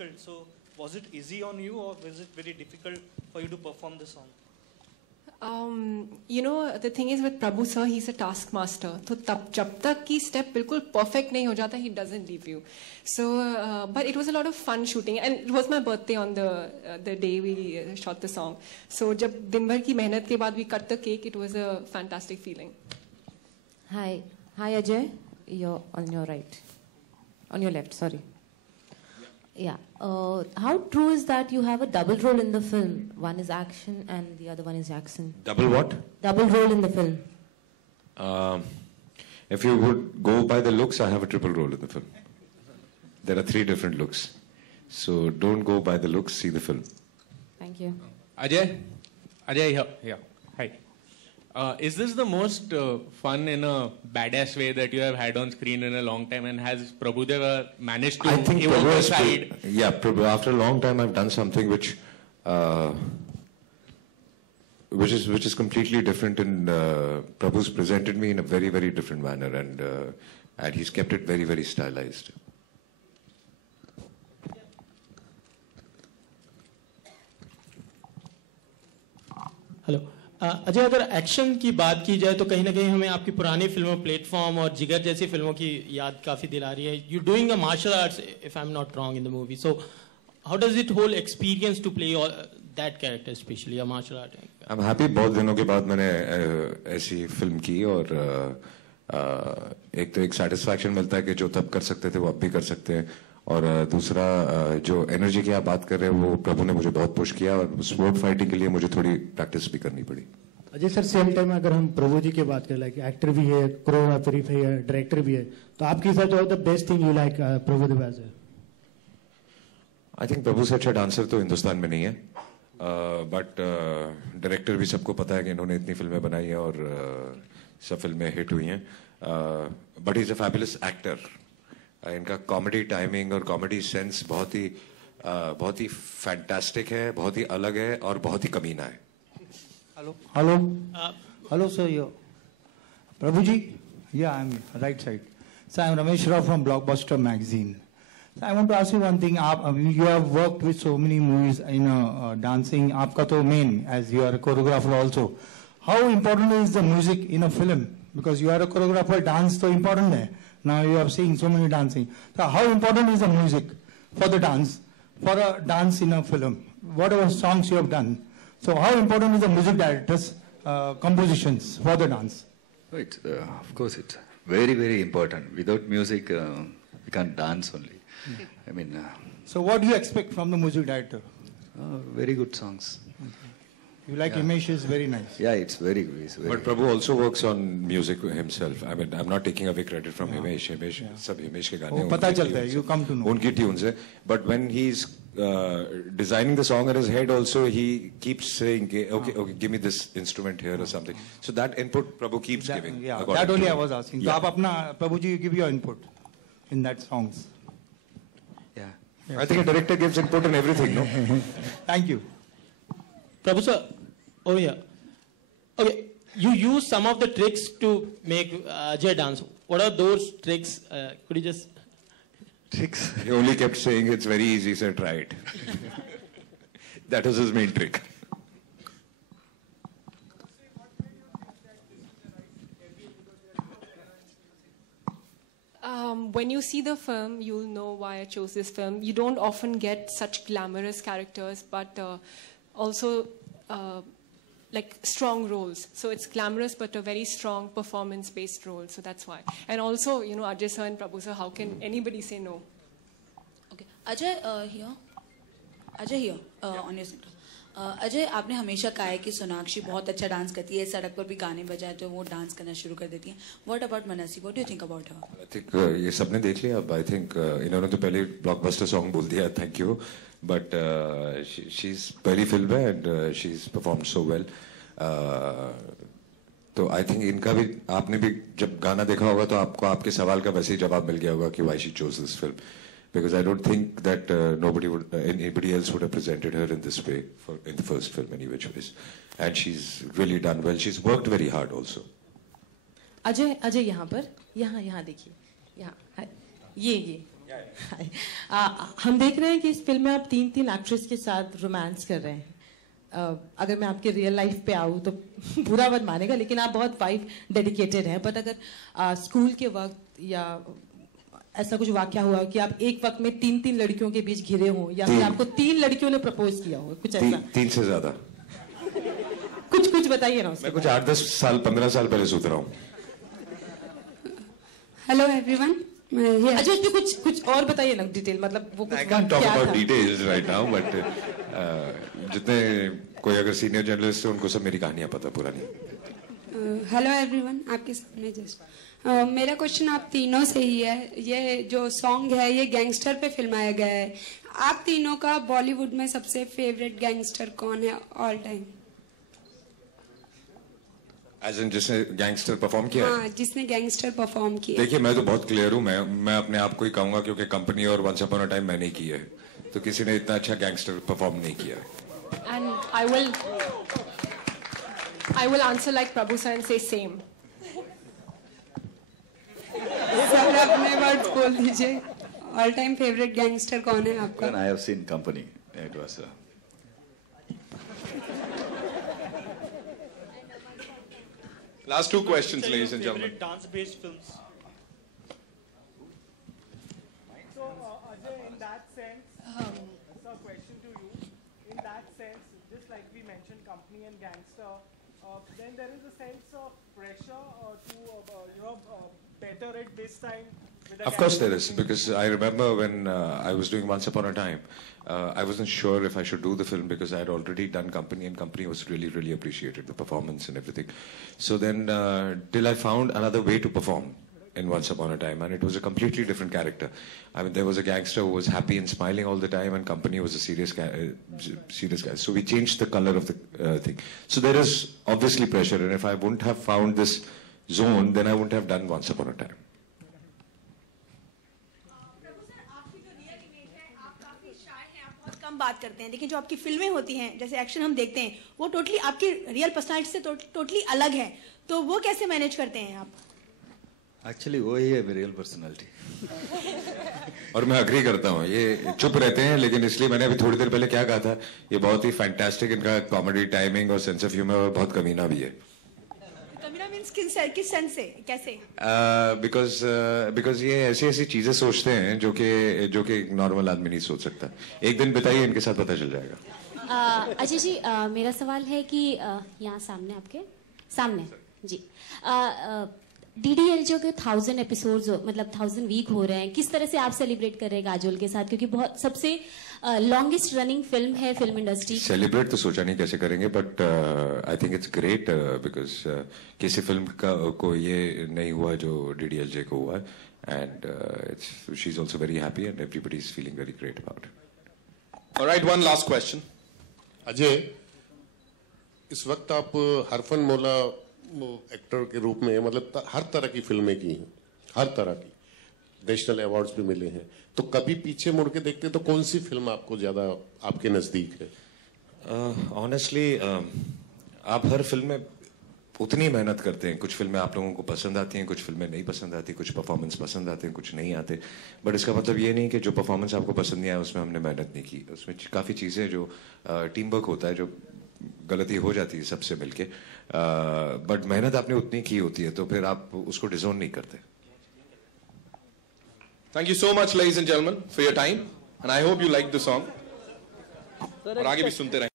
difficult. So was it easy on you, or was it very difficult for you to perform the song? You know, the thing is with Prabhu sir, he's a taskmaster. So jab tak ki step bilkul perfect nahi ho jata, he doesn't leave you. So, but it was a lot of fun shooting, and it was my birthday on the day we shot the song. So jab din bhar ki mehnat ke baad we cut the cake, it was a fantastic feeling. Hi Ajay, you're on your right, on your left. Sorry. Yeah. How true is that you have a double role in the film? One is action and the other one is Jackson. Double what? Double role in the film. If you would go by the looks, I have a triple role in the film. There are 3 different looks. So don't go by the looks, see the film. Thank you. Ajay here. Hi. Is this the most fun in a badass way that you have had on screen in a long time, and has Prabhudeva managed to evoke the side? Yeah, after a long time I've done something which is completely different, and Prabhu's presented me in a very, very different manner, and he's kept it very, very stylized. Hello Ajay, अगर action की बात की जाए तो कहीं ना कहीं हमें आपकी पुरानी फिल्मों प्लेटफॉर्म और जिगर जैसी फिल्मों की याद काफ़ी दिला रही है. You doing a martial arts if I am not wrong in the movie, so how does it whole experience to play that character specially a martial art? I am happy, बहुत दिनों के बाद मैंने ऐसी फिल्म की, और एक तो एक सेटिस्फैक्शन मिलता है कि जो तब कर सकते थे वो अब भी कर सकते हैं, और दूसरा जो एनर्जी की आप बात कर रहे हैं वो प्रभु ने मुझे बहुत पुश किया, और स्पोर्ट फाइटिंग के लिए मुझे थोड़ी प्रैक्टिस भी करनी पड़ी. अजय सर, सेम टाइम अगर हम प्रभु जी की बात करें, लाइक एक्टर भी है, कोरियोग्राफर भी है, डायरेक्टर भी है, तो आपके हिसाब से the best thing you like Prabhudeva as? I think Prabhu से अच्छा डांसर तो हिंदुस्तान में नहीं है, बट डायरेक्टर भी सबको पता है कि इन्होंने इतनी फिल्में बनाई हैं और सब फिल्में हिट हुई हैं, but he is a fabulous actor. इनका कॉमेडी टाइमिंग और कॉमेडी सेंस बहुत ही फैंटास्टिक है, बहुत ही अलग है और बहुत ही कमीना है. Hello, sir. Prabhuji? Yeah, I'm right side. So I'm Ramesh Rao from Blockbuster Magazine. So I want to ask you one thing. You have worked with so many movies in dancing. Aapka to main, as you are a choreographer also. How important is the music in a film? Because you are a choreographer, dance so important hai. Now you are seeing so many dancing. So how important is the music for the dance, for a dance in a film? Whatever songs you have done. So how important is the music director's compositions for the dance? Right, of course it's very, very important. Without music, we can't dance only. I mean... so what do you expect from the music director? Very good songs. You like Himesh is very nice. Yeah, it's very good. But Prabhu also works on music himself. I mean, I'm not taking away credit from Himesh. सब हिमेश के गाने. पता चलता है. You come to know. उनकी tunes है. But when he's designing the song in his head, also he keeps saying, okay, give me this instrument here or something. So that input Prabhu keeps giving. Yeah, that only I was asking. So आप अपना Prabhu ji, you give your input in that songs. Yeah. I think a director gives input in everything, no? Thank you. Prabhu sir, oh yeah. Okay, you use some of the tricks to make Ajay dance. What are those tricks? Could you just... Tricks? He only kept saying it's very easy, so try it. That was his main trick. When you see the film, you'll know why I chose this film. You don't often get such glamorous characters, but also like strong roles. So it's glamorous, but a very strong performance-based role. So that's why. And also, you know, Ajay sir and Prabhu sir, how can anybody say no? Okay, Ajay here. Ajay here on your center. Ajay, आपने हमेशा कहा है कि सोनाक्षी बहुत अच्छा dance करती है, सड़क पर भी गाने बजाए तो वो डांस करना शुरू कर देती हैं. What about Manasi? What do you think about her? I think ये सबने देख लिया. अब I think इन्होंने तो पहले blockbuster song बोल दिया. Thank you. But she's पहली फिल्म है and she's performed so well. तो I think इनका भी, आपने भी जब गाना देखा होगा तो आपको आपके सवाल का वैसे ही जवाब मिल गया होगा कि why she chose this film. Because I don't think that anybody else would have presented her in this way in the first film, any which ways. And she's really done well. She's worked very hard also. Ajay यहाँ पर, यहाँ देखिए, यहाँ ये हम देख रहे हैं कि इस फिल्म में आप 3 एक्ट्रेस के साथ रोमांस कर रहे हैं। अगर मैं आपके रियल लाइफ पे आऊँ तो बुरा मत मानेगा, लेकिन आप बहुत वाइफ डेडिकेटेड हैं। बट अगर स्कूल के वक्त या ऐसा कुछ वाकया हुआ कि आप एक वक्त में 3 लड़कियों के बीच घिरे हों, या फिर आपको 3 लड़कियों ने प्रपोज किया हो, कुछ ऐसा? 3 से ज्यादा। कुछ बताइए ना। मैं कुछ 8-10 साल 15 साल पहले सोच रहा हूँ। हेलो एवरीवन, अच्छा इसमें कुछ और बताइए ना डिटेल, मतलब वो I can't talk about details right now, but जितने कोई अगर सीनियर जर्नलिस्ट है उनको सब मेरी कहानियां पता पुरानी। हेलो एवरीवन, आपके सामने जस्ट मेरा क्वेश्चन आप तीनों से ही है। ये जो सॉन्ग है ये गैंगस्टर पे फिल्माया गया है। आप तीनों का बॉलीवुड में सबसे फेवरेट गैंगस्टर कौन है ऑल टाइम? As in जिसने गैंगस्टर परफॉर्म किया है? हाँ, जिसने गैंगस्टर परफॉर्म किया। देखिए मैं तो बहुत क्लियर हूँ, मैं अपने आप को ही कहूंगा क्योंकि कंपनी और वंस अपॉन अ टाइम मैंने की है, तो किसी ने इतना अच्छा गैंगस्टर परफॉर्म नहीं किया। And I will answer like Prabhu sir and say same. Sir अपने वर्ड्स बोल दीजिए। ऑल टाइम फेवरेट गैंगस्टर कौन है आपका? When I have seen Company, it was Last 2 questions, ladies and gentlemen. Favorite dance-based films? So, Ajay, in that sense, so question to you. In that sense, just like we mentioned, Company and Gangster, then there is a sense of pressure to, better it this time. Of course there is, because I remember when I was doing Once Upon a Time, I wasn't sure if I should do the film because I had already done Company, and Company was really appreciated, the performance and everything. So then, till I found another way to perform in Once Upon a Time, and it was a completely different character. I mean, there was a gangster who was happy and smiling all the time, and Company was a serious guy. So we changed the color of the thing. So there is obviously pressure, and if I wouldn't have found this zone, then I wouldn't have done Once Upon a Time. कम बात करते हैं, लेकिन जो आपकी फिल्में होती हैं, जैसे एक्शन हम देखते हैं, वो टोटली आपकी रियल पर्सनालिटी से टोटली अलग है, तो वो कैसे मैनेज करते हैं आप? एक्चुअली वो ही है मेरी रियल पर्सनालिटी। और मैं अग्री करता हूँ, ये चुप रहते हैं, लेकिन इसलिए मैंने अभी थोड़ी देर पहले क्या कहा था, ये बहुत ही फैंटास्टिक इनका कॉमेडी टाइमिंग और सेंस ऑफ ह्यूमर और बहुत कमीना भी है। कमीना मींस किस सेंस से, कैसे? बिकॉज ये ऐसी चीजें सोचते हैं जो कि एक नॉर्मल आदमी नहीं सोच सकता। एक दिन बिताइए, इनके साथ पता चल जाएगा। अजय जी, मेरा सवाल है कि यहाँ सामने आपके सामने जी, DDLJ के 1000 एपिसोड्स मतलब 1000 वीक हो रहे हैं, किस तरह से आप सेलिब्रेट कर रहे हैं काजोल के साथ, क्योंकि बहुत सबसे लॉन्गेस्ट रनिंग फिल्म है फिल्म इंडस्ट्री। सेलिब्रेट तो सोचा नहीं कैसे करेंगे, but I think it's great because किसी फिल्म को ये नहीं हुआ जो DDLJ को हुआ, and she is also very happy and everybody is feeling very great about it. Alright, one last question. Ajay, इस वक्त आप हरफन मौला एक्टर के रूप में, मतलब हर तरह की फिल्में की हैं, हर तरह की, नेशनल अवार्ड्स भी मिले हैं, तो कभी पीछे मुड़ के देखते हैं तो कौन सी फिल्म आपको ज्यादा आपके नजदीक है? ऑनेस्टली आप हर फिल्म में उतनी मेहनत करते हैं, कुछ फिल्में आप लोगों को पसंद आती हैं, कुछ फिल्में नहीं पसंद आती, कुछ परफॉर्मेंस पसंद आते हैं, कुछ नहीं आते, बट इसका मतलब ये नहीं कि जो परफॉर्मेंस आपको पसंद नहीं आया उसमें हमने मेहनत नहीं की। उसमें काफ़ी चीज़ें जो टीम वर्क होता है, जो गलती हो जाती है सबसे मिलके, बट मेहनत आपने उतनी की होती है तो फिर आप उसको डिसोन नहीं करते। Thank you so much, ladies and gentlemen, for your time, and I hope you like the song. और आगे भी सुनते रहें।